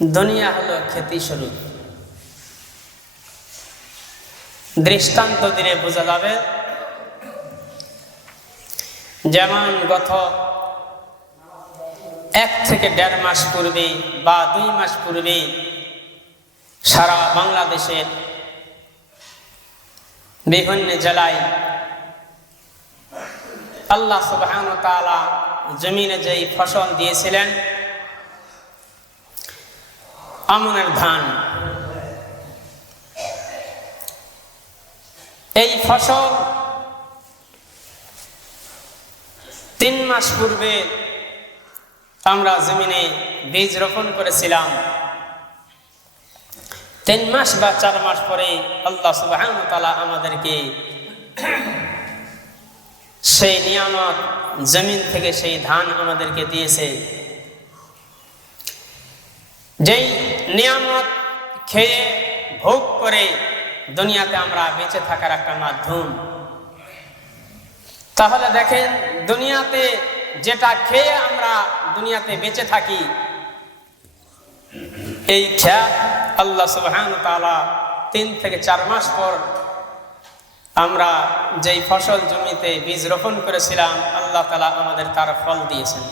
দুনিয়া হলো খ্যাতি স্বরূপ। দৃষ্টান্ত দিলে বোঝা যাবে, যেমন গত 1 থেকে 1.5 মাস পূর্বে বা 2 মাস পূর্বে সারা বাংলাদেশের বিভিন্ন জেলায় আল্লাহ সুবহানাহু ওয়া তাআলা জমিনে যেই ফসল দিয়েছিলেন, আমনের ধান, এই ফসল 3 মাস পূর্বে আমরা জমিনে বীজ রোপণ করেছিলাম। 3 মাস বা 4 মাস পরে আল্লাহ সুবহানাহু ওয়া তাআলা আমাদেরকে সেই নিয়ামত, জমিন থেকে সেই ধান আমাদেরকে দিয়েছে। যেই নিয়ামত খেয়ে ভোগ করে দুনিয়াতে আমরা বেঁচে থাকার একটা মাধ্যম। তাহলে দেখেন, দুনিয়াতে যেটা খেয়ে আমরা দুনিয়াতে বেঁচে থাকি, এই খেত আল্লাহ সুবহানাহু ওয়া তাআলা 3 থেকে 4 মাস পর আমরা যেই ফসল জমিতে বীজ রোপণ করেছিলাম, আল্লাহ তাআলা আমাদের তার ফল দিয়েছেন।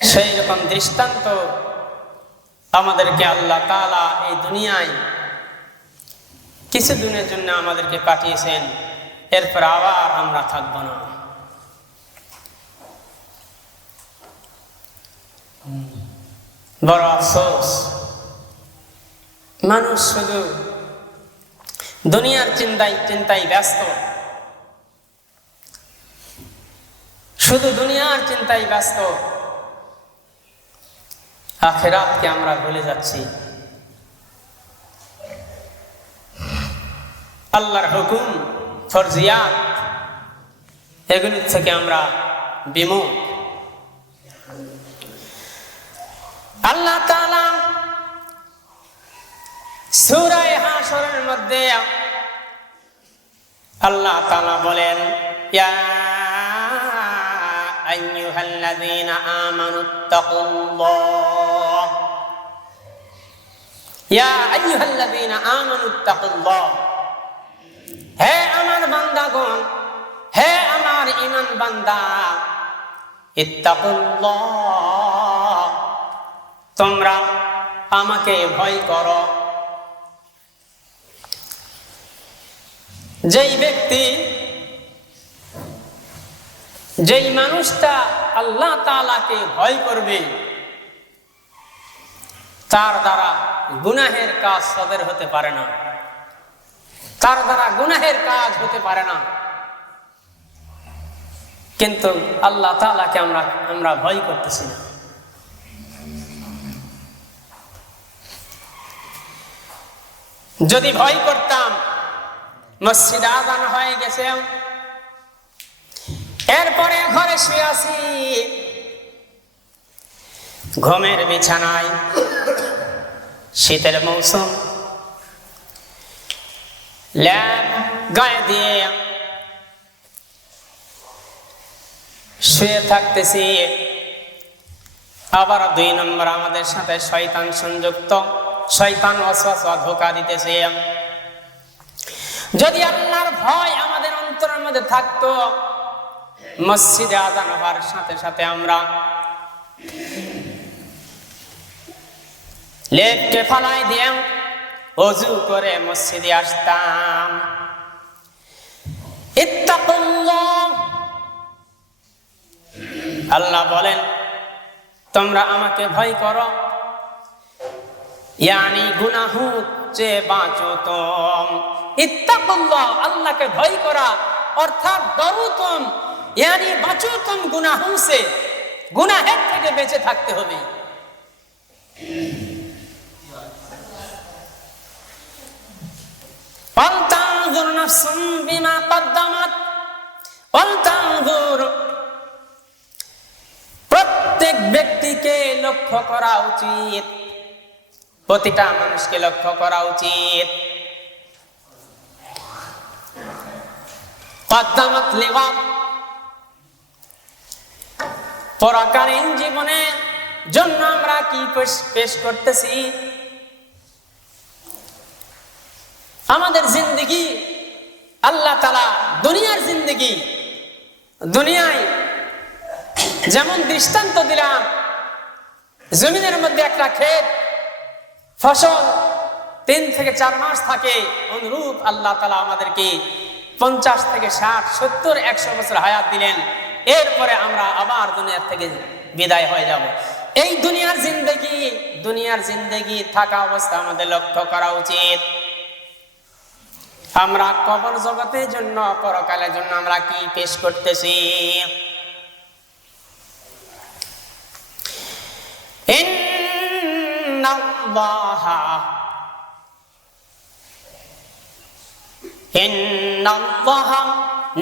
সেই রকম দৃষ্টান্ত আমাদেরকে আল্লাহ তাআলা এই দুনিয়ায় কিছু দিনের জন্য আমাদেরকে পাঠিয়েছেন, এরপর আবার আমরা থাকব না। বড় আফসোস, মানুষ শুধু দুনিয়ার চিন্তায় ব্যস্ত, শুধু দুনিয়ার চিন্তায় ব্যস্ত, আখিরাতকে আমরা ভুলে যাচ্ছি। আল্লাহর হুকুম, ফরজিয়াত, এগুলি থেকে আমরা বিমুখ। আল্লাহ তাআলা সূরা হাশরের মধ্যে আল্লাহ তাআলা বলেন, ইয়া আইয়ুহাল্লাযীনা আমানুত্তাকুল্লাহ, ইয়া আইয়ুহাল্লাযীনা আমানুত্তাকুল্লাহ, হে আমার বান্দাগণ, হে আমার ঈমান বান্দা, ইত্তাকুল্লাহ, তোমরা আমাকে ভয় করো। যেই ব্যক্তি, যেই মানুষটা আল্লাহ তাআলাকে ভয় করবে, তার দ্বারা গুনাহের কাজ সাদের হতে পারে না, তার দ্বারা গুনাহের কাজ হতে পারে না। কিন্তু আল্লাহ তাআলাকে আমরা ভয় করতেছি না। যদি ভয় করতাম, মসজিদে আযান হয়ে গেছে, এরপরে ঘরে শুয়ে আছি, ঘুমের বিছানায়, শীতের মৌসুম, ল্যাপ গায়ে দিয়ে শুয়ে থাকতেছি, আবার 2 নম্বর আমাদের সাথে শয়তান সংযুক্ত, শয়তান ওয়াসওয়াসা ধোঁকা দিতেছে। যদি আল্লাহর ভয় আমাদের অন্তরের মধ্যে থাকতো, মসজিদে আযান হওয়ার সাথে সাথে আমরা লেপটে ফালাই দিয়ে ওযু করে মসজিদে আসতাম। ইত্তাকুল্লাহ, আল্লাহ বলেন, তোমরা আমাকে ভয় করো, ইয়ানি গুনাহ से बाँचो तुम। इत्तकुल्लाह, अल्लाह के भय करा अर्थात डरो तुम, यानी बाँचो तुम गुनाहों से, गुनाहेर থেকে বেঁচে থাকতে হবে। वलतंजुर नफ्सुम बिमा कद्दमत, वलतंजुर, প্রত্যেক ব্যক্তিকে লক্ষ্য করা উচিত, প্রতিটা মানুষকে লক্ষ্য করা উচিত। কদ্দামাত লিগাদ, পরকালীন জীবনে জন্য আমরা কি পেশ করতেছি? আমাদের জিন্দগি আল্লাহ তাআলা দুনিয়ার জিন্দগি, দুনিয়ায় যেমন দৃষ্টান্ত দিলাম, জমিনের মধ্যে একটা ক্ষেত ফসল 3 থেকে 4 মাস থাকে, অনুরূপ আল্লাহ তাআলা আমাদেরকে 50 থেকে 60, 70, 100 বছর হায়াত দিলেন। এরপরে আমরা আবার দুনিয়া থেকে বিদায় হয়ে যাব। এই দুনিয়ার জিন্দগি থাকা অবস্থা আমাদের লক্ষ্য করা উচিত। আমরা কবর জগতের জন্য, পরকালের জন্য আমরা কি পেশ করতেছি? ইন্নাল্লাহা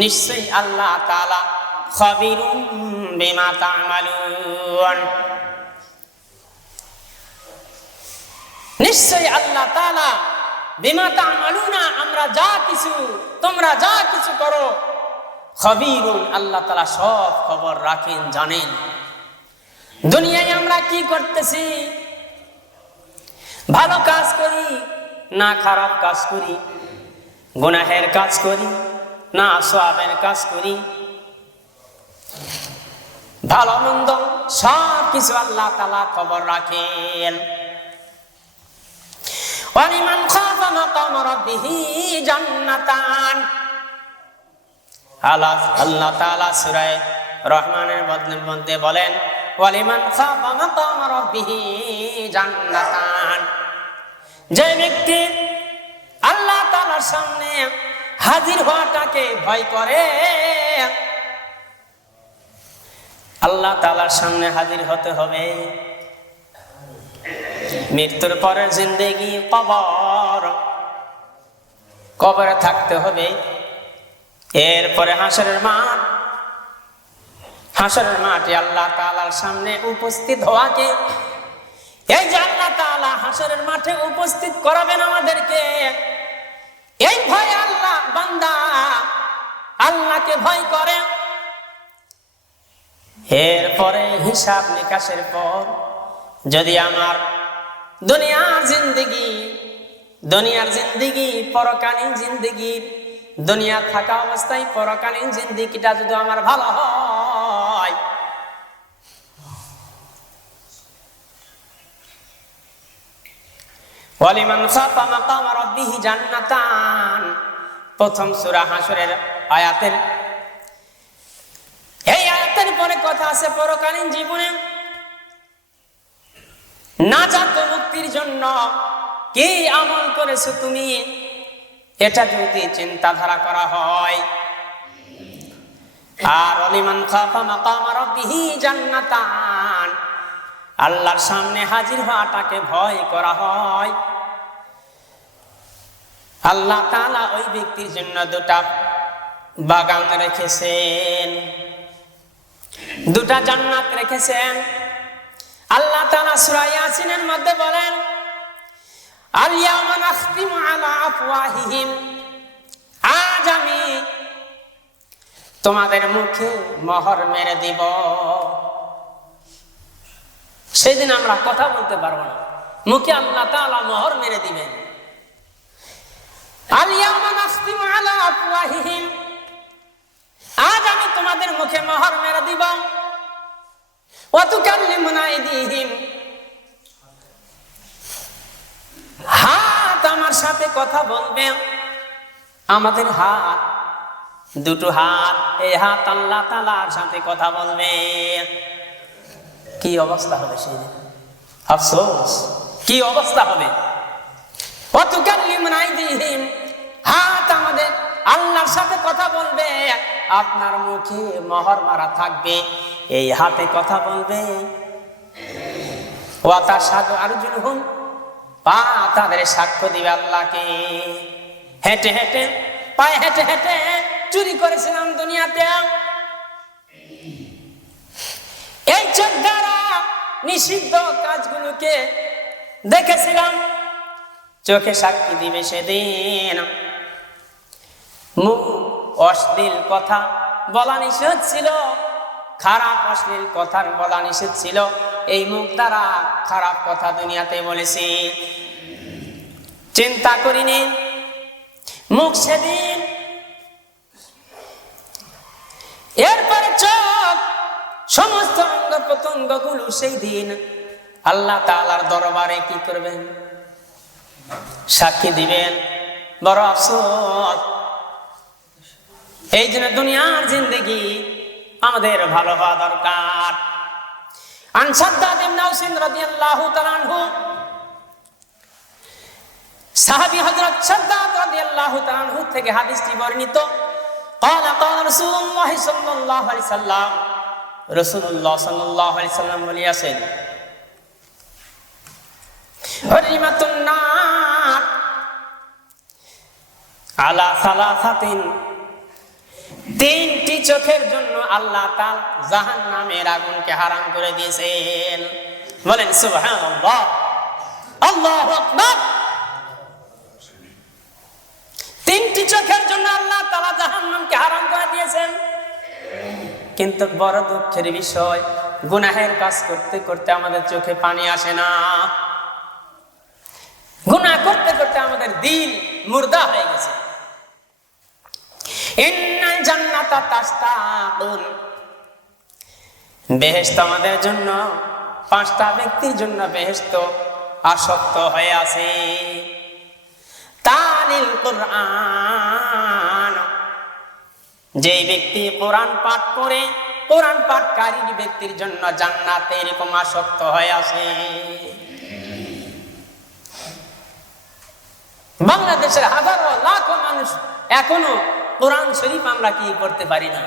নিশ্চয়ই আল্লাহ তাআলা খাবিরুম বিমা তা'মালুন, নিশ্চয়ই আল্লাহ তাআলা বিমা তা'মালুনা, তোমরা যা কিছু করো, খাবিরুন, আল্লাহ তাআলা সব খবর রাখেন, জানেন। দুনিয়ায় আমরা কি করতেছি? ভালো কাজ করি না খারাপ কাজ করি, গুনাহের কাজ করি না সওয়াবের কাজ করি, ভালো মন্দ সব কিছু আল্লাহ তাআলা খবর রাখেন। ওয়ালিমান খাফা মাকাম রাব্বিহি জান্নাতান, আল্লাহ তাআলা সূরা রহমানের মধ্যে বলেন, ওয়ালিমান খাফা মাকাম রাব্বিহি জান্নাতান, যে ব্যক্তি আল্লাহ তাআলার সামনে হাজির হওয়াটাকে ভয় করে, আল্লাহ তাআলার সামনে হাজির হতে হবে। মৃত্যুর পরের জিন্দেগি কবরে থাকতে হবে। এরপরে হাসরের মাঠে আল্লাহ তাআলার সামনে উপস্থিত হওয়াকে, এই যে আল্লাহ তাআলা হাসরের মাঠে উপস্থিত করাবেন আমাদেরকে, এই ভয় আল্লাহ বান্দা আল্লাহকে ভয় করে। এরপরে হিসাব নিকাশের পর যদি আমার দুনিয়ার জিন্দেগি পরকালীন জিন্দেগি, দুনিয়া থাকা অবস্থায় পরকালীন জিন্দেগিটা যদি আমার ভালো হয়, ওয়ালিমান খাফা মাকাম রাব্বিহি জান্নাতান, প্রথম সূরা হাসরের আয়াতের এই আয়াতের পরে কথা আছে পরকালীন জীবনে নাজাত মুক্তির জন্য কি আমল করেছো তুমি, এটা যদি চিন্তাধারা করা হয়। আর ওয়ালিমান খাফা মাকাম রাব্বিহি জান্নাতান, আল্লাহর সামনে হাজির হওয়াটাকে ভয় করা হয়। আল্লাহ তাআলা ওই ব্যক্তির জন্য 2টা বাগান রেখেছেন, 2টা জান্নাত রেখেছেন। আল্লাহ তাআলা সূরা ইয়াসিনের মধ্যে বলেন, আল ইয়াওমা নাখতিমু আলা আফওয়াহিহিম, আজ আমি তোমাদের মুখে মোহর মেরে দিব। সেদিন আমরা কথা বলতে পারবো না, মুখে আল্লাহ তাআলা মোহর মেরে দিবেন। আল ইয়াওমা নাখতিমু আলা আফওয়াহিহিম, আজ আমি তোমাদের মুখে মোহর মেরে দিব। ওয়া তুকাল্লিমুনা আইদিহিম, হাত আমার সাথে কথা বলবে। আমাদের হাত, 2টো হাত, এই হাত আল্লাহ তাআলার সাথে কথা বলবে। কি অবস্থা হবে সেদিন? আফসোস, কি অবস্থা হবে? ওয়া তুকাল্লিমুনা আইদিহিম, হাত আমাদের আল্লাহর সাথে কথা বলবে, আপনার মুখে মোহর মারা থাকবে, এই হাতে কথা বলবে। ওয়া তাশহাদু আরজুলুহুম, পা তাদের সাক্ষ্য দিবে আল্লাহকে। হেঁটে হেঁটে, পায়ে হেঁটে হেঁটে চুরি করেছিলাম দুনিয়াতে, এই চোখ দ্বারা নিষিদ্ধ কাজগুলোকে দেখেছিলাম, চোখে সাক্ষী দিবে সেদিন। মুখ অশ্লীল কথা বলা নিষেধ ছিল, খারাপ অশ্লীল কথা বলা নিষেধ ছিল, এই মুখ দ্বারা খারাপ কথা দুনিয়াতে বলেছি, চিন্তা করিনি মুখ সেদিন, এরপরে চোখ, সমস্ত অঙ্গ প্রত্যঙ্গ গুলো সেই দিন আল্লাহ তাআলার দরবারে কি করবেন? সাক্ষী দিবেন। বড় আফসোস, এই জন্য দুনিয়ার জিন্দেগি আমাদের ভালো হওয়া দরকার। আন সাদ্দাদ ইবনে আওস রাদিয়াল্লাহু তাআলা আনহু, সাহাবী হযরত সাদ্দাদ রাদিয়াল্লাহু তাআলা আনহু থেকে হাদিসটি বর্ণিত, قال قال رسول الله صلى الله عليه وسلم, রাসূলুল্লাহ সাল্লাল্লাহু আলাইহি সাল্লাম বলেছেন, হরিমাতুন নার আলা সালাসাতিন, তিনটি চোখের জন্য আল্লাহ তাআলা জাহান্নামের আগুনকে হারাম করে দিয়েছেন। বলেন সুবহানাল্লাহ, আল্লাহু আকবার। তিনটি চোখের জন্য আল্লাহ তাআলা জাহান্নামকে হারাম করে দিয়েছেন। কিন্তু বড় দুঃখের বিষয়, গুনাহের কাজ করতে করতে আমাদের চোখে পানি আসে না। গুনাহ করতে করতে আমাদের দিল মুর্দা হয়ে গেছে। ইন্নাল জান্নাতা তাশতাকুন, বেহেশত আমাদের জন্য, পাঁচটা ব্যক্তির জন্য বেহেশত আসক্ত হয়ে আছে। তালিল কুরআন, যে ব্যক্তি কোরআন পাঠ করে, কোরআন পাঠকারী ব্যক্তির জন্য জান্নাতে এরকম আসক্ত হয়ে আছে। বাংলাদেশের হাজারো লাখো মানুষ এখনো কোরআন শরীফ আমরা কি করতে পারি না,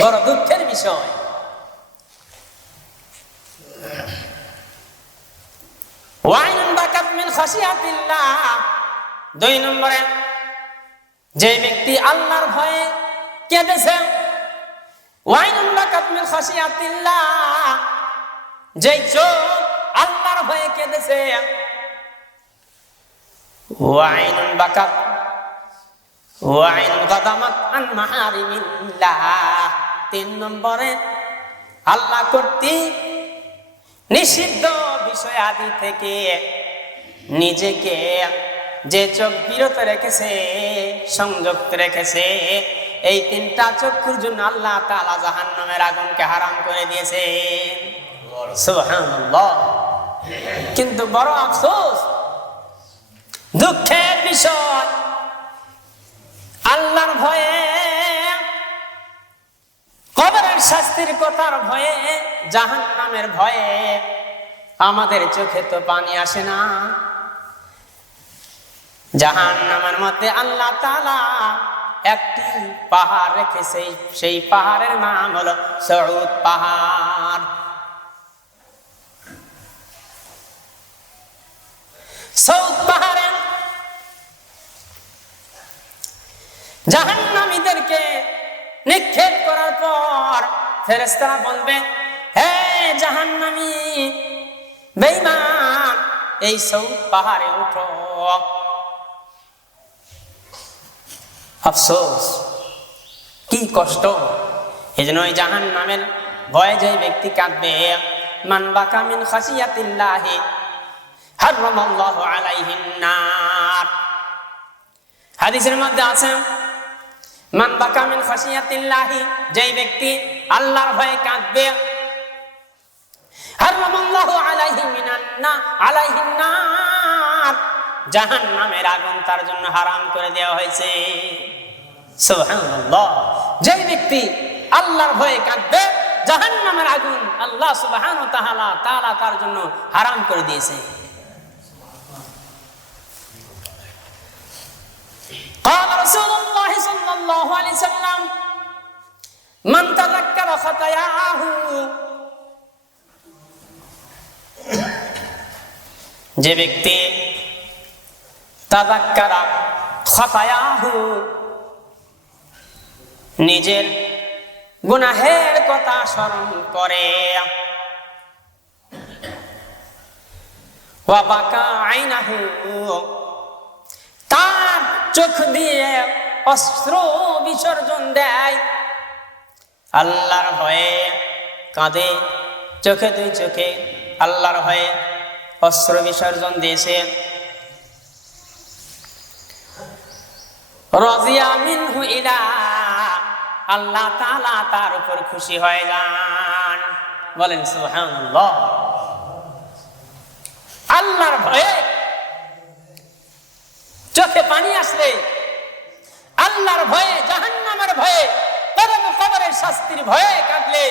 বড় দুঃখের বিষয়। ওয়াইনুন বাকাত মিন খাশিয়াতিল্লাহ, 2 নম্বরে যে ব্যক্তি আল্লাহর ভয়ে কেঁদেছে। ওয়াইনুন বাকাত মিন খাশিয়াতিল্লাহ, যে চোখ আল্লাহর ভয়ে কেঁদেছে। ওয়াইনুন বাকাত ওয়াইন গাদামাত আন মাহারিমিল্লাহ, 3 নম্বরে আল্লাহ কর্তৃক নিষিদ্ধ বিষয় আদি থেকে নিজেকে যে চোখ বিরত রেখেছে, সংযুক্ত রেখেছে, এই 3টা চক্ষুর জন্য আল্লাহ তাআলা জাহান্নামের আগুনকে হারাম করে দিয়েছে। সুবহানাল্লাহ। কিন্তু বড় আফসোস, দুঃখের বিষয়, আল্লাহর ভয়ে, কবরের শাস্তির কথার ভয়ে, জাহান্নামের ভয়ে আমাদের চোখে তো পানি আসে না। জাহান্নামের মধ্যে আল্লাহ তাআলা একটি পাহাড় রেখেছে, সেই পাহাড়ের নাম হলো সউদ পাহাড়। সউদ পাহাড়ে জাহান্নামীদেরকে নিক্ষেপ করার পর ফেরেশতারা বলবে, হে জাহান্নামী বেঈমান, এই সউদ পাহাড়ে উঠো। আফসোস, কি কষ্ট। এই জন্য ওই জাহান্নামের ভয়ে যে ব্যক্তি কাঁদবে, মান বাকা মিন খাশিয়াতিল্লাহি হারামাল্লাহু আলাইহিন নার, হাদিসের মধ্যে আছে, মান বাকা মিন খাশিয়াতিল্লাহি, যে ব্যক্তি আল্লাহর ভয়ে কাঁদবে, হারামাল্লাহু আলাইহিন নার, জাহান্নামের আগুন তার জন্য হারাম করে দেওয়া হয়েছে। সুবহানাল্লাহ। যে ব্যক্তি আল্লাহর ভয়ে কাঁদবে, জাহান্নামের আগুন আল্লাহ সুবহানাহু ওয়া তাআলা তার জন্য হারাম করে দিয়েছে। قال رسول الله صلى الله عليه وسلم, من تذكر خطاياه, যে ব্যক্তি তাযাক্কারা খাতায়াহু, নিজের গুনাহের কথা স্মরণ করে, ওয়া বাকা আইনাহু, তার চোখ দিয়ে অশ্রু বিসর্জন দেয়, আল্লাহর ভয়ে কাঁদে, চোখে 2 চোখে আল্লাহর ভয়ে অস্ত্র বিসর্জন দিয়েছে। রাজিয়া মিনহু ইলা, আল্লাহ তাআলা তার উপর খুশি হয়ে যান। বলেন সুবহানাল্লাহ। আল্লাহর ভয়ে চোখে পানি আসলে, আল্লাহর ভয়ে, জাহান্নামের ভয়ে, কবরের শাস্তির ভয়ে কাঁদলে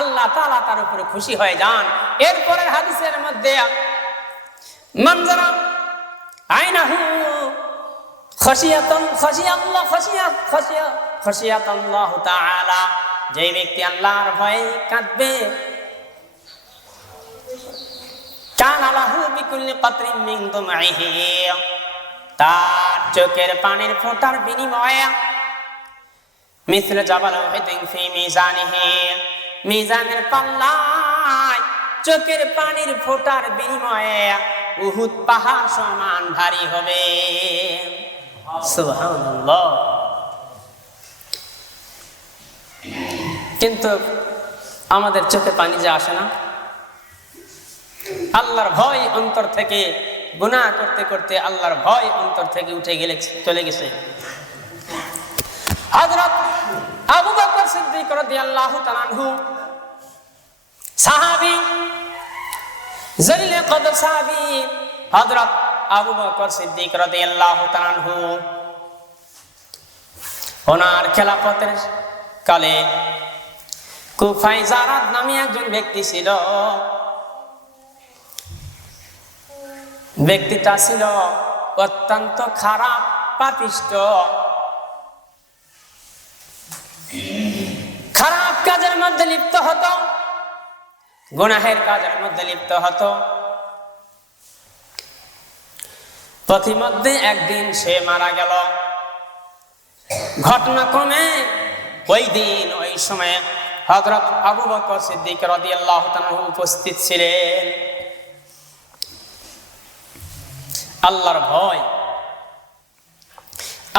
আল্লাহ তাআলা তার উপরে খুশি হয়ে যান। এরপরের হাদিসের মধ্যে মানজারা আইনাহু খাশিয়াতাল্লাহ তাআলা, যে ব্যক্তি আল্লাহর ভয়ে কাঁদবে, কানা লাহু বিকুল্লি কাতরিন মিন দুমঈহি, তার চোখের পানির ফোঁটার বিনিময়ে মিসলে জাবাল উহুদিন ফি মিজানিহি, মিজানের পাল্লায় চোখের পানির ফোঁটার বিনিময়ে উহুদ পাহাড় সমান ভারী হবে। সুবহানাল্লাহ। কিন্তু আমাদের চোখে পানি যে আসে না, আল্লাহর ভয় অন্তর থেকে, গুনাহ করতে করতে আল্লাহর ভয় অন্তর থেকে উঠে গেলে চলে গেছে। হযরত আবু বকর সিদ্দিক রাদিয়াল্লাহু তাআলা আনহু, সাহাবী, জলিলে কদর সাহাবী হযরত আবু বকর সিদ্দিক রাদিয়াল্লাহু তাআলা আনহু, ওনার খেলাফতের কালে কুফায় জারাদ নামে একজন ব্যক্তি ছিল। ব্যক্তিটা ছিল অত্যন্ত খারাপ, পাপিষ্ঠ, খারাপ কাজের মধ্যে লিপ্ত হতো, গুনাহের কাজের মধ্যে লিপ্ত হতো। পথিমধ্যে একদিন সে মারা গেল। ঘটনাক্রমে ওই দিন ওই সময় হযরত আবু বকর সিদ্দিক রাদিয়াল্লাহু তাআলা উপস্থিত ছিলেন। আল্লাহর ভয়,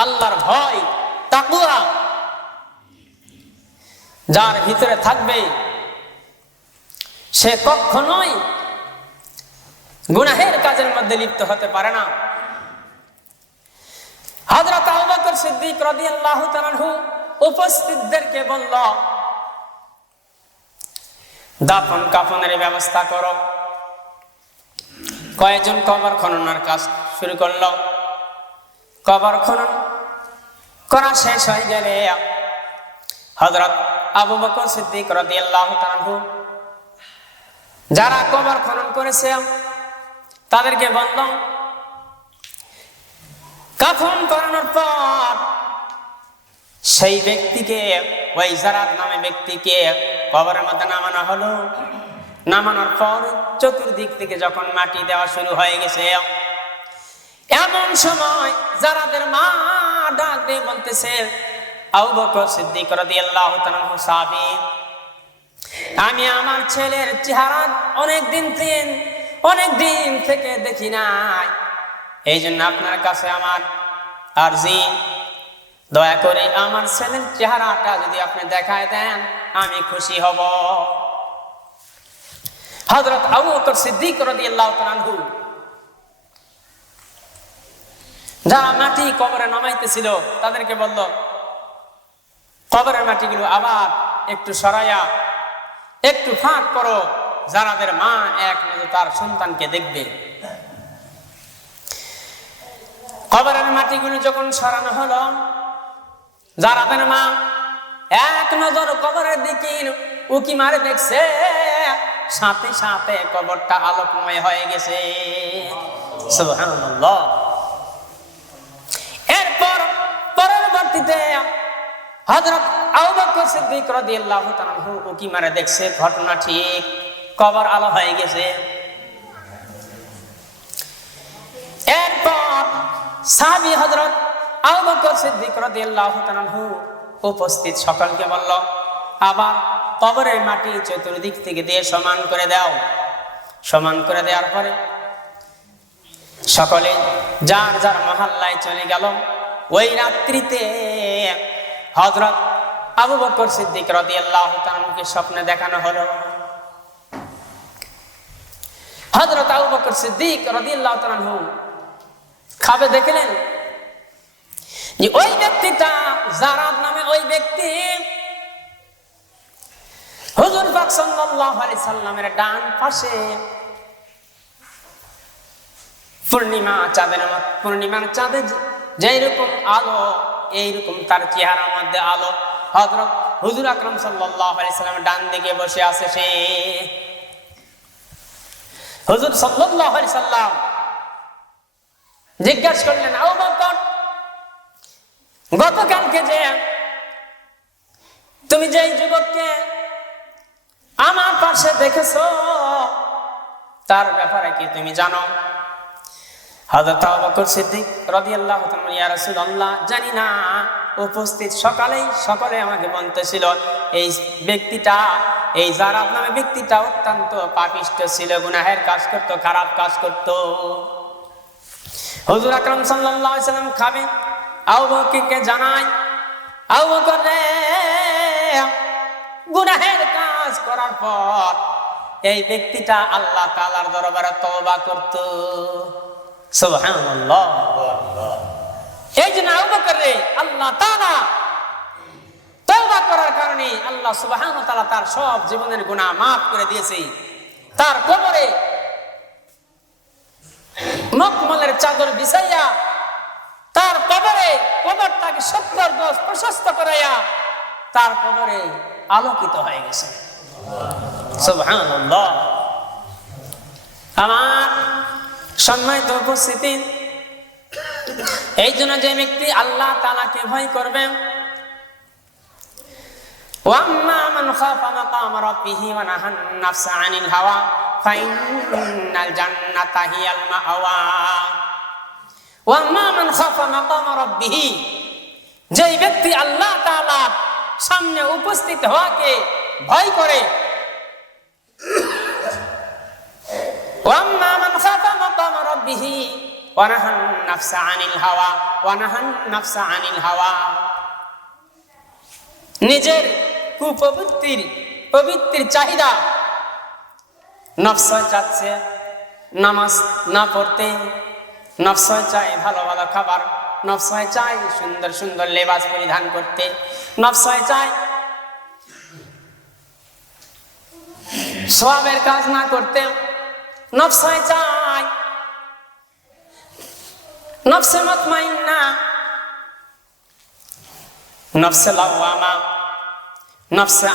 আল্লাহর ভয়, তাকওয়া যার ভিতরে থাকবে সে কখনোই গুনাহের কাজের মধ্যে লিপ্ত হতে পারে না। হযরত আবু বকর সিদ্দিক রাদিয়াল্লাহু তাআলা আনহু উপস্থিতদেরকে বলল, দাফন কাফনের ব্যবস্থা করো। কয়েকজন কবর খননের কাজ শুরু করলো। কবর খনন করা শেষ হয়ে গেলে হযরত আবু বকর সিদ্দিক রাদিয়াল্লাহু তাআলা আনহু যারা কবর খনন করেছে তাদেরকে বলল, কাফন করানোর পর সেই ব্যক্তিকে, ওই জারাদ নামে ব্যক্তিকে কবরের মধ্যে নামানো হলো। নামানোর পর চতুর্দিক থেকে যখন মাটি দেওয়া শুরু হয়ে গেছে, এমন সময় জারাদের মা ডাক দিয়ে বলতেছে, আবু বকর সিদ্দিক রাদিয়াল্লাহু তাআলা আনহু সাহাবী, আমি আমার ছেলের চেহারা অনেক দিন থেকে দেখি নাই, এই জন্য আপনার কাছে আমার আরজি, দয়া করে আমার ছেলের চেহারাটা যদি আপনি দেখায় দেন আমি খুশি হব। হযরত আবু বকর সিদ্দিক রাদিয়াল্লাহু তাআলা আনহু যারা মাটি কবরে নামাইতেছিল তাদেরকে বলল, কবরের মাটিগুলো আবার একটু সরাইয়া একটু ফাঁক করো, যারাদের মা এক নজর তার সন্তানকে দেখবে। কবরের মাটিগুলো যখন সরানো হলো, যারাদের মা এক নজর কবরের দিকে উকি মারে দেখছে, সাথে সাথে কবরটা আলোকময় হয়ে গেছে। সুবহানাল্লাহ। এরপর পরবর্তীতে হযরত আবু বকর সিদ্দিক রাদিয়াল্লাহু তাআলা আনহু উকি মারে দেখছে ঘটনা ঠিক, কবর আলো হয়ে গেছে। এরপর সাহাবী হযরত আবু বকর সিদ্দিক রাদিয়াল্লাহু তাআলা আনহু উপস্থিত সকলকে বলল, আবার কবরের মাটি চতুর্দিক থেকে দিয়ে সমান করে দাও। সমান করে দেওয়ার পরে সকলে যার যার মহল্লায় চলে গেল। ওই রাত্রিতে হযরত আবু বকর সিদ্দিক রাদিয়াল্লাহু তাআলা আনহুকে স্বপ্নে দেখানো হলো। হযরত আবু বকর সিদ্দিক রাদিয়াল্লাহু তাআলা আনহু খাবে দেখলেন যে ওই ব্যক্তিটা, জারাদ নামে ওই ব্যক্তি, হুজুর পাক সাল্লাল্লাহু আলাইহি সাল্লামের ডান পাশে পূর্ণিমার চাঁদে যেরকম আলো, এইরকম তার চেহারার মধ্যে আলো। হযরত হুজুর আকরাম সাল্লাল্লাহু আলাইহি সাল্লামের ডান দিকে বসে আছে সে। হুজুর সাল্লাল্লাহু আলাইহি সাল্লাম জিজ্ঞাসা করলেন, আবু বকর, গতকালকে যে তুমি যে যুবককে আমার পাশে দেখেছো, তার ব্যাপারে কি তুমি জানো? হযরত আবু বকর সিদ্দিক রাদিয়াল্লাহু তাআলা, ইয়া রাসূলুল্লাহ, জানি না। উপস্থিত সকলে আমাকে বলতেছিল এই ব্যক্তিটা, এই জারাদ নামে ব্যক্তিটা অত্যন্ত পাপিষ্ঠ ছিল, গুনাহের কাজ করত, খারাপ কাজ করত। হুজুর আকরাম সাল্লাল্লাহু আলাইহি সাল্লাম খাবে, আবু বকরকে জানায়, আবু বকর রে, গুনাহের কাজ করার পর এই ব্যক্তিটা আল্লাহ তাআলার দরবারে তওবা করত। সুবহানাল্লাহ। এই জন্য আবু বকর রে আল্লাহ তাআলা তওবা করার কারণে আল্লাহ সুবহানাহু ওয়া তাআলা তার সব জীবনের গুনাহ মাফ করে দিয়েছে। তার কবরে মখমলের চাদর বিছাইয়া তার কবরটাকে 70 গজ প্রশস্ত করাইয়া তার কবরে আলোকিত হয়ে গেছে। সুবহানাল্লাহ। আমার সম্মানিত উপস্থিতি, এই জন্য যে ব্যক্তি আল্লাহ তাআলাকে ভয় করবে, ওয়াম্মা মান খাফা মাকাম রাব্বিহি ওয়া নাহান নাফসা আনিল হাওয়া ফাইন্নাল জান্নাতা হিয়াল মাওয়া। ওয়াম্মা মান খাফা মাকাম রাব্বিহি, যে ব্যক্তি আল্লাহ তাআলার সামনে উপস্থিত হওয়াকে ভয় করে, ওয়াম্মা মান খাফা মাকাম রাব্বিহি ওয়া নাহান নাফসা আনিল হাওয়া, নিজের পবিত্র চাহিদা, নফস চাচ্ছে নামাজ না পড়তে, নফস চায় ভালো ভালো খাবার, নফস চায় সুন্দর সুন্দর লেবাস পরিধান করতে, নফস চায় সওয়াবের কাজ না করতে, নফস চায় নফসে মুতমাইন্না, নফসে লাওয়ামা, নফসে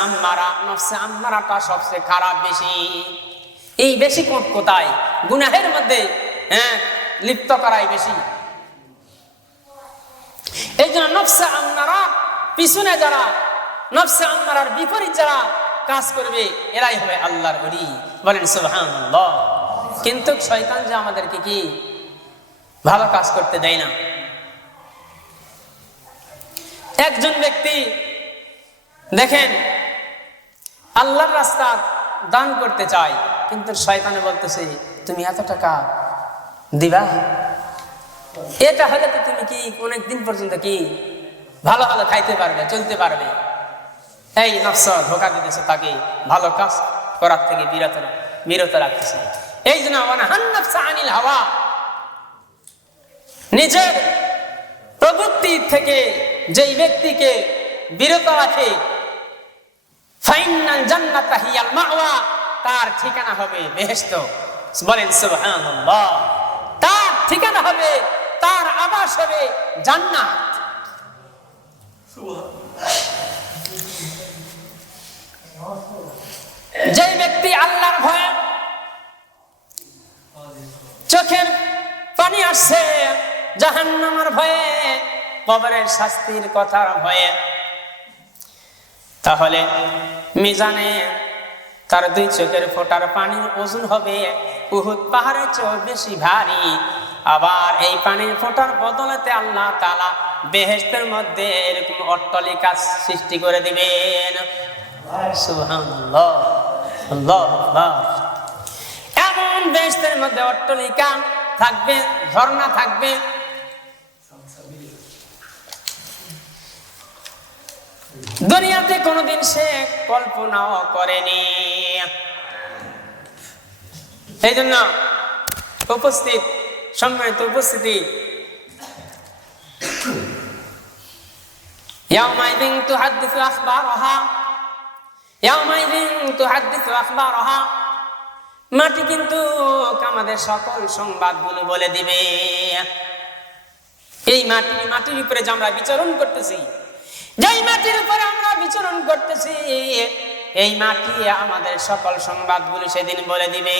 আম্মারাটা সবচেয়ে খারাপ বেশি। এই বেশি কোথায়? গুনাহের মধ্যে লিপ্ত করাই বেশি। এই জন্য নফসে আম্মারা পিছনে যারা, নফসে আম্মারার বিপরীত যারা কাজ করবে, এরাই হবে আল্লাহর ওলি। বলেন সুবহানাল্লাহ। কিন্তু শয়তান যে আমাদেরকে কি ভালো কাজ করতে দেয় না। একজন ব্যক্তি দেখেন আল্লাহর রাস্তা দান করতে চায়, কিন্তু শয়তানে বলতেছে তুমি এত টাকা দিবা, এটা হলে তো তুমি কি অনেক দিন পর্যন্ত কি ভালো ভালো খাইতে পারবে, চলতে পারবে। এই নফস ধোঁকা দিতেছে, তাকে ভালো কাজ করার থেকে বিরত রাখতেছে। এই জন্য ওয়ানাহান নাফসা আনিল হাওয়া, নিজের প্রবৃত্তি থেকে যেই ব্যক্তিকে বিরত রাখে, ফাইনাল জান্নাতা হিয়াল মাওয়া, তার ঠিকানা হবে বেহেশত। বলেন সুবহানাল্লাহ। তার ঠিকানা হবে, তার আবাস হবে জান্নাত। যে ব্যক্তি আল্লাহর ভয়ে চোখের পানি আসছে, জাহান্নামের ভয়ে, কবরের শাস্তির কথার ভয়ে, তাহলে মিজানে তার 2 চোখের ফোঁটার পানির ওজন হবে উহুদ পাহাড়ের চেয়ে বেশি ভারী। আবার এই পানির ফোঁটার বদলেতে আল্লাহ তাআলা বেহেশতের মধ্যে এরকম অট্টালিকা সৃষ্টি করে দিবেন। সুবহানাল্লাহ, আল্লাহু আকবার। এমন বেহেশতের মধ্যে অট্টালিকা থাকবে, ঝর্ণা থাকবে, দুনিয়াতে কোনোদিন সে কল্পনাও করেনি। এই জন্য উপস্থিত, সম্মানিত উপস্থিতি, ইয়াউমাইযিন তুহাদ্দিসু আখবারাহা, ইয়াউমাইযিন তুহাদ্দিসু আখবারাহা, মাটি কিন্তু আমাদের সকল সংবাদগুলো বলে দিবে। এই মাটির উপরে যে আমরা বিচরণ করতেছি, যেই মাটির উপরে আমরা বিচরণ করতেছি, এই মাটি আমাদের সকল সংবাদগুলো সেদিন বলে দিবে।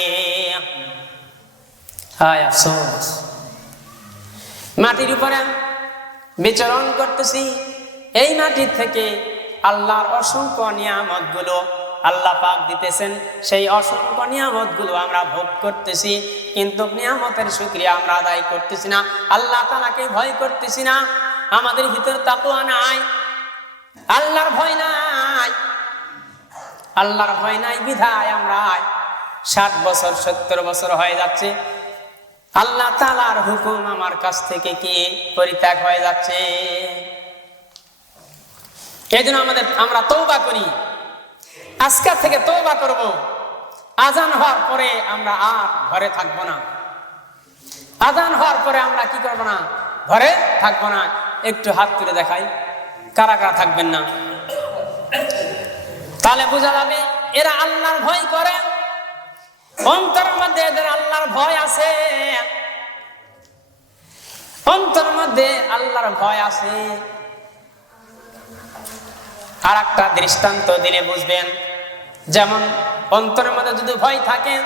হায় আফসোস, মাটির উপরে বিচরণ করতেছি, এই মাটি থেকে আল্লাহর অসংখ্য নিয়ামত গুলো আল্লাহ পাক দিতেছেন, সেই অসংখ্য নিয়ামত গুলো আমরা ভোগ করতেছি, কিন্তু নিয়ামতের শুকরিয়া আমরা আদায় করতেছি না, আল্লাহ তাআলাকে ভয় করতেছি না, আমাদের ভিতর তাকওয়া নাই, আল্লাহর ভয় নাই। আল্লাহর ভয় নাই বিধায় আমরা 60 বছর 70 বছর হয়ে যাচ্ছে, আল্লাহ তাআলার হুকুম আমার কাছ থেকে কি পরিত্যাগ হয়ে যাচ্ছে। এই জন্য আমরা তওবা করি, আজকে থেকে তওবা করব। আজান হওয়ার পরে আমরা আর ঘরে থাকবো না, আজান হওয়ার পরে আমরা কি করবো না, ঘরে থাকবো না। একটু হাত তুলে দেখাই, কারা কারা থাকবেন না? তাহলে বোঝা যাবে এরা আল্লাহর ভয় করে, অন্তরের মধ্যে এদের আল্লাহর ভয় আছে, অন্তরের মধ্যে আল্লাহর ভয় আছে। আর একটা দৃষ্টান্ত দিলে বুঝবেন, যেমন অন্তরের মধ্যে যদি ভয় থাকে,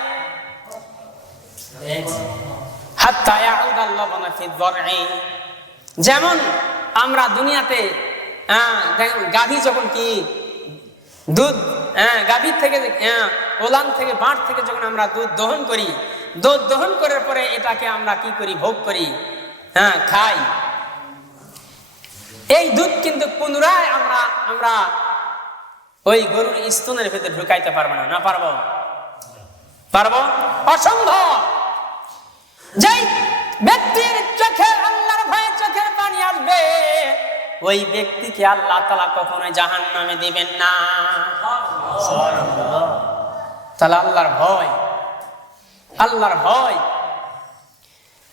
হাত্তা ইয়াউদাল লাবানু ফি যরঈ, যেমন আমরা দুনিয়াতে গাভী যখন কি দুধ, গাভীর থেকে ওলান থেকে বাঁট থেকে যখন আমরা দুধ দহন করি, দুধ দহন করার পরে এটাকে আমরা কি করি, ভোগ করি, খাই। এই দুধ কিন্তু পুনরায় আমরা ওই গরুর স্তনের ভেতরে ঢুকাইতে পারবো না, না পারবো? পারবো? অসম্ভব। যেই ব্যক্তির চোখে আল্লাহর ভয়ে চোখের পানি আসবে, ওই ব্যক্তিকে আল্লাহ তাআলা কখনোই জাহান্নামে দিবেন না। তাহলে আল্লাহর ভয়, আল্লাহর ভয়।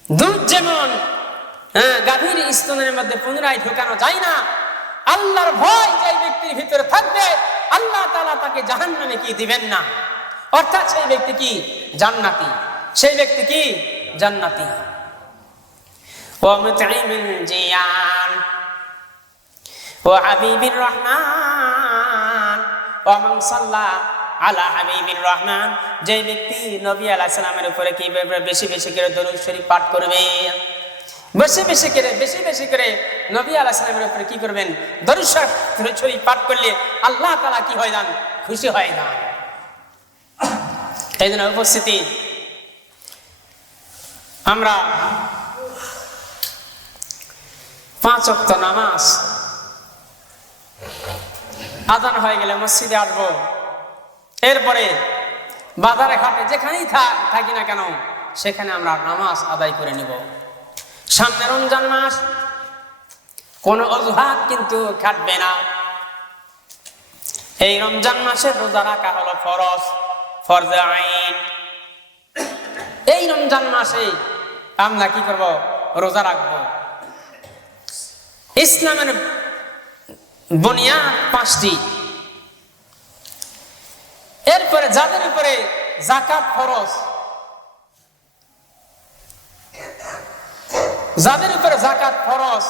দুধ যেমন গাভীর স্তনের মধ্যে পুনরায় ঢুকানো যায় না, আল্লাহর ভয় যে ব্যক্তির ভিতরে থাকবে, আল্লাহ তাআলা তাকে জাহান্নামে কি দিবেন না। অর্থাৎ সেই ব্যক্তি কি জান্নাতি, সেই ব্যক্তি কি জান্নাতি। ওয়া মুতঈমিল জিয়ান ওয়া হাবিবির রহমান ওয়া মান সাল্লা আলা হাবিবির রহমান, যে ব্যক্তি নবী আলাইহিস সালামের উপরে কি বেশি বেশি করে দরুদ শরীফ পাঠ করবে, বেশি বেশি করে নবী আলাইহিস সালামের উপরে কি করবেন, দরুদ শরীফ পাঠ করলে আল্লাহ তাআলা কি হয় যান, খুশি হয় যান। এই জন্য উপস্থিতি, আমরা 5 ওয়াক্ত নামাজ আযান হয়ে গেলে মসজিদে আসবো, এরপরে বাজারে ঘাটে যেখানেই থাকি না কেন সেখানে আমরা নামাজ আদায় করে নিব। সামনে রমজান মাস, কোনো অজুহাত কিন্তু খাটবে না। এই রমজান মাসে রোজা রাখা হলো ফরজ, ফরজে আইন। এই রমজান মাসে আমরা কি করব, রোজা রাখবো। ইসলামের বুনিয়াদ 5টি। এরপরে যাদের উপরে যাকাত ফরজ, যাদের উপরে যাকাত ফরজ,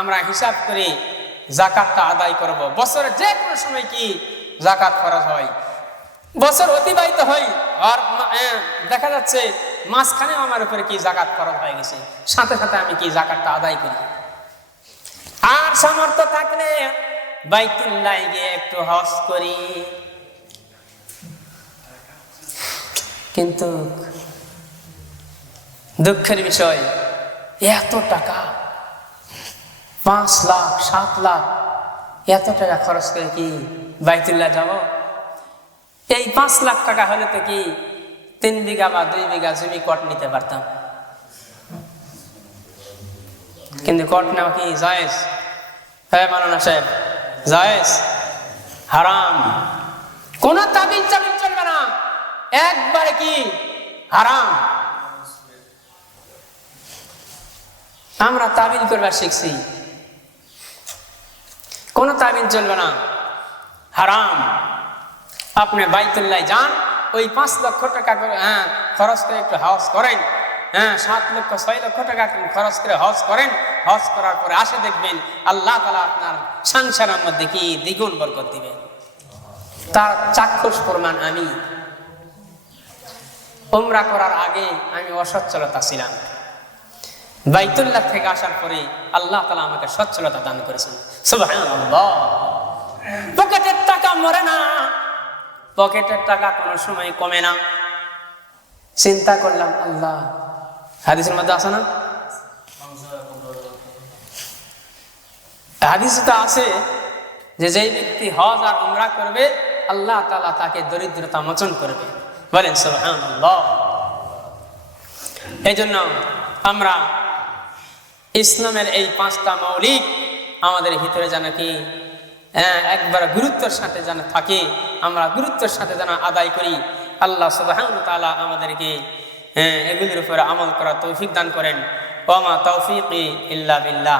আমরা হিসাব করে যাকাতটা আদায় করব। বছরে যে কোনো সময় কি যাকাত ফরজ হয়, বছর অতিবাহিত হয় আর দেখা যাচ্ছে মাঝখানে আমার উপরে কি যাকাত ফরজ হয়ে গেছে, সাথে সাথে আমি কি যাকাতটা আদায় করি। আর সামর্থ্য থাকলে বাইতুল্লাহ গিয়ে একটু হজ করি। কিন্তু দুঃখের বিষয়, এত টাকা 5 লাখ 7 লাখ এত টাকা খরচ করে কি বাইতুল্লাহ যাব? এই 5 লাখ টাকা হলে তো কি 3 বিঘা বা 2 বিঘা জমি কট নিতে পারতাম। কিন্তু কট নেওয়া কি জায়েজ? হ্যাঁ মাওলানা সাহেব, জায়েজ? হারাম। কোন তাবিজ চলবে না, একবারে কি হারাম। আমরা তাবিল করবার শিখছি, কোন তাবিল চলবে না, হারাম। আপনি বাইতুল্লাহ যান, ওই 5 লক্ষ টাকা করে খরচ করে একটু হজ করেন, 7 লক্ষ 6 লক্ষ টাকা খরচ করে হজ করেন, হজ করার পরে আসে দেখবেন আল্লাহ তাআলা আপনার সংসারের মধ্যে কি দ্বিগুণ বরকত দিবেন। তার চাক্ষুষ প্রমাণ আমি। উমরা করার আগে আমি অসচ্ছলতা ছিলাম, বাইতুল্লাহ থেকে আসার পরে আল্লাহ তাআলা আমাকে সচ্ছলতা দান করেছেন। সুবহানাল্লাহ। পকেটের টাকা মরে না, পকেটের টাকা কোনো সময় কমে না। চিন্তা করলাম, আল্লাহ, হাদিসের মধ্যে আছে না, হাদিসে তো আছে যে যেই ব্যক্তি হজ আর উমরা করবে আল্লাহ তাআলা তাকে দরিদ্রতা মোচন করবে। বলেন সুবহানাল্লাহ। এই জন্য আমরা ইসলামের এই 5টা মৌলিক আমাদের ভিতরে যেন কি একবার গুরুত্বের সাথে যেন থাকে, আমরা গুরুত্বের সাথে যেন আদায় করি। আল্লাহ সুবহানাহু ওয়া তাআলা আমাদেরকে এগুলির উপরে আমল করার তৌফিক দান করেন। ওয়া মা তাওফীকি ইল্লা বিল্লাহ।